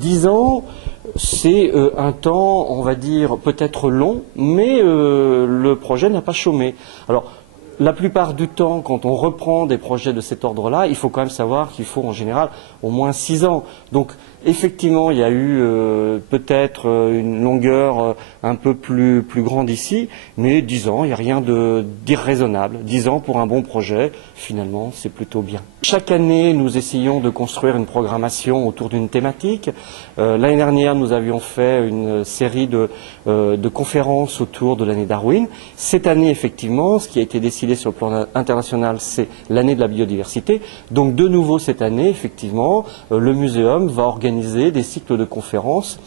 10 ans, c'est un temps, on va dire, peut-être long, mais le projet n'a pas chômé. Alors, la plupart du temps, quand on reprend des projets de cet ordre-là, il faut quand même savoir qu'il faut en général au moins 6 ans. Donc, effectivement, il y a eu peut-être une longueur un peu plus grande ici, mais 10 ans, il n'y a rien d'irraisonnable. 10 ans pour un bon projet, finalement, c'est plutôt bien. Chaque année, nous essayons de construire une programmation autour d'une thématique. L'année dernière, nous avions fait une série de conférences autour de l'année Darwin. Cette année, effectivement, ce qui a été décidé sur le plan international, c'est l'année de la biodiversité. Donc, de nouveau, cette année, effectivement, le muséum va organiser des cycles de conférences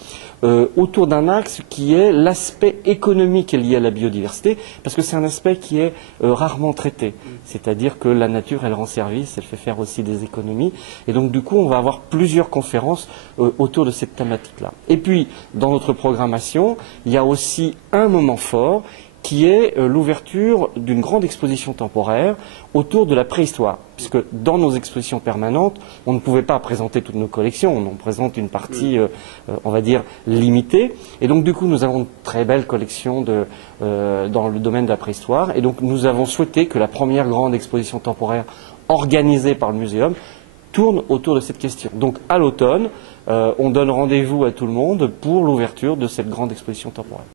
autour d'un axe qui est l'aspect économique lié à la biodiversité, parce que c'est un aspect qui est rarement traité. C'est-à-dire que la nature, elle rend service, elle fait faire aussi des économies. Et donc, du coup, on va avoir plusieurs conférences autour de cette thématique-là. Et puis, dans notre programmation, il y a aussi un moment fort qui est l'ouverture d'une grande exposition temporaire autour de la préhistoire. Puisque dans nos expositions permanentes, on ne pouvait pas présenter toutes nos collections, on en présente une partie, on va dire, limitée. Et donc, du coup, nous avons une très belle collection dans le domaine de la préhistoire. Et donc, nous avons souhaité que la première grande exposition temporaire organisée par le muséum tourne autour de cette question. Donc, à l'automne, on donne rendez-vous à tout le monde pour l'ouverture de cette grande exposition temporaire.